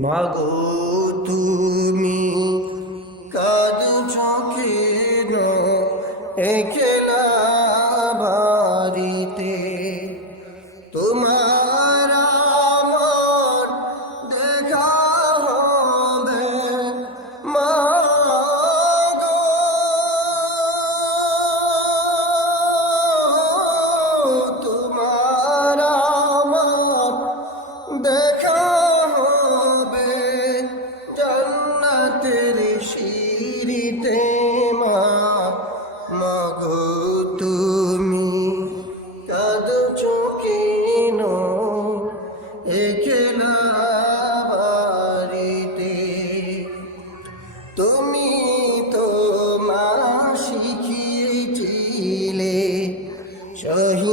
মাগো তুমি কাদু চোখে না? একলা মাগো তুমি কাঁদছ চুকিন একলা বাড়িতে। তুমি তো মা শিখিয়েছিলে শহীদিরা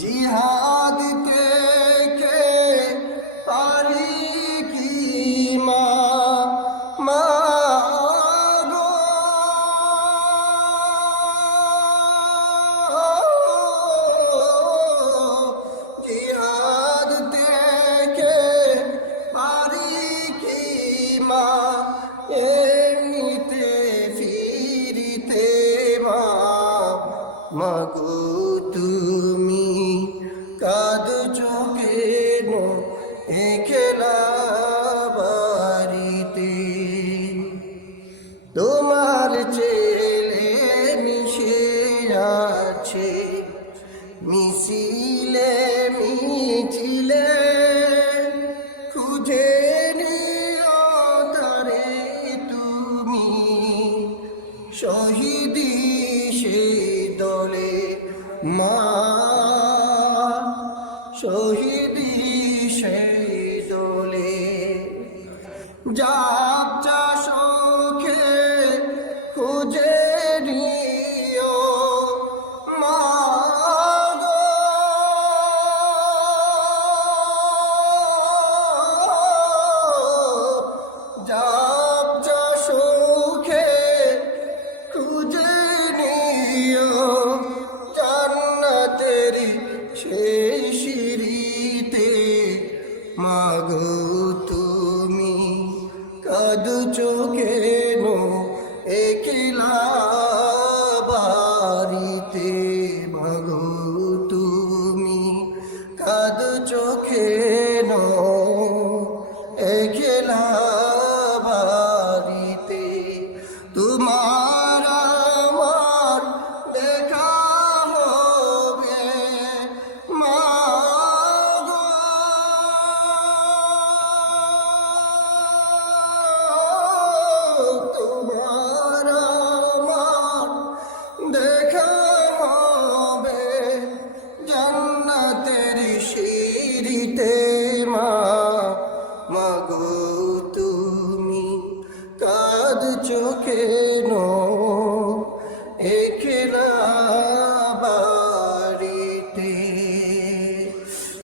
জিহাদ কে কে পারি কি মা মা জিহাদ থেকে পারি কি মা এমনিতে ফিরিতে মা মাগো তুমি। আছে মিছিলে মিছিলে, খুঁজে নিও তারে তুমি। শহীদি সে দলে মা, শহীদি সে দলে। যাত্রা গো